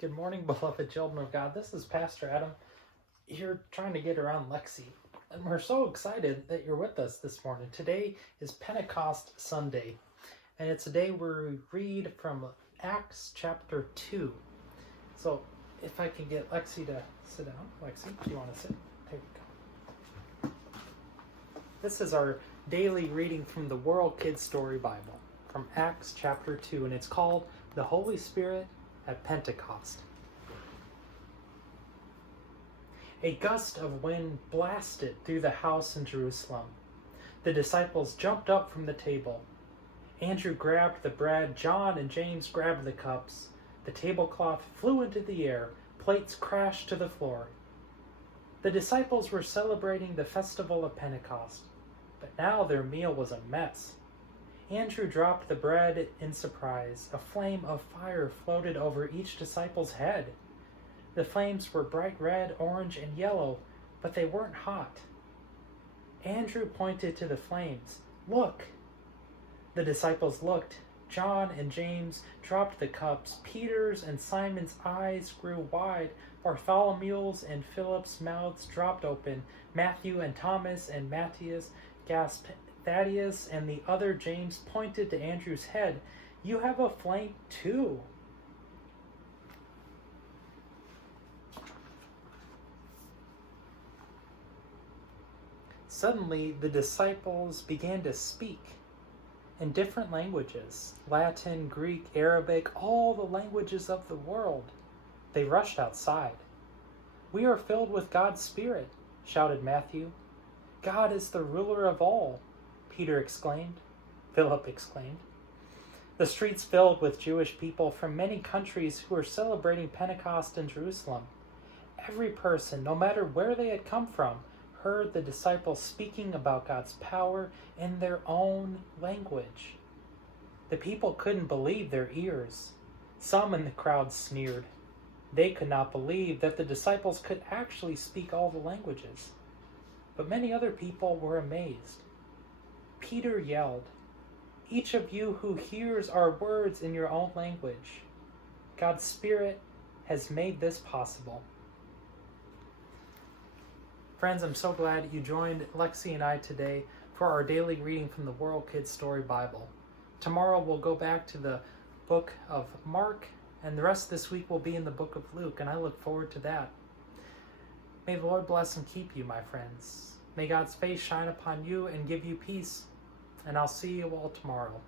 Good morning, beloved children of God. This is Pastor Adam here trying to get around Lexi. And we're so excited that you're with us this morning. Today is Pentecost Sunday. And it's a day where we read from Acts chapter 2. So if I can get Lexi to sit down. Lexi, do you want to sit? There you go. This is our daily reading from the World Kids Story Bible from Acts chapter 2. And it's called The Holy Spirit at Pentecost. A gust of wind blasted through the house in Jerusalem. The disciples jumped up from the table. Andrew grabbed the bread, John and James grabbed the cups. The tablecloth flew into the air, plates crashed to the floor. The disciples were celebrating the festival of Pentecost, but now their meal was a mess. Andrew dropped the bread in surprise. A flame of fire floated over each disciple's head. The flames were bright red, orange, and yellow, but they weren't hot. Andrew pointed to the flames. "Look!" The disciples looked. John and James dropped the cups. Peter's and Simon's eyes grew wide. Bartholomew's and Philip's mouths dropped open. Matthew and Thomas and Matthias gasped. Thaddeus and the other James pointed to Andrew's head. "You have a flame too." Suddenly, the disciples began to speak in different languages: Latin, Greek, Arabic, all the languages of the world. They rushed outside. "We are filled with God's Spirit," shouted Matthew. "God is the ruler of all," Peter exclaimed. Philip exclaimed. The streets filled with Jewish people from many countries who were celebrating Pentecost in Jerusalem. Every person, no matter where they had come from, heard the disciples speaking about God's power in their own language. The people couldn't believe their ears. Some in the crowd sneered. They could not believe that the disciples could actually speak all the languages. But many other people were amazed. Peter yelled, "Each of you who hears our words in your own language, God's Spirit has made this possible." Friends, I'm so glad you joined Lexi and I today for our daily reading from the World Kids Story Bible. Tomorrow we'll go back to the book of Mark, and the rest of this week will be in the book of Luke, and I look forward to that. May the Lord bless and keep you, my friends. May God's face shine upon you and give you peace, and I'll see you all tomorrow.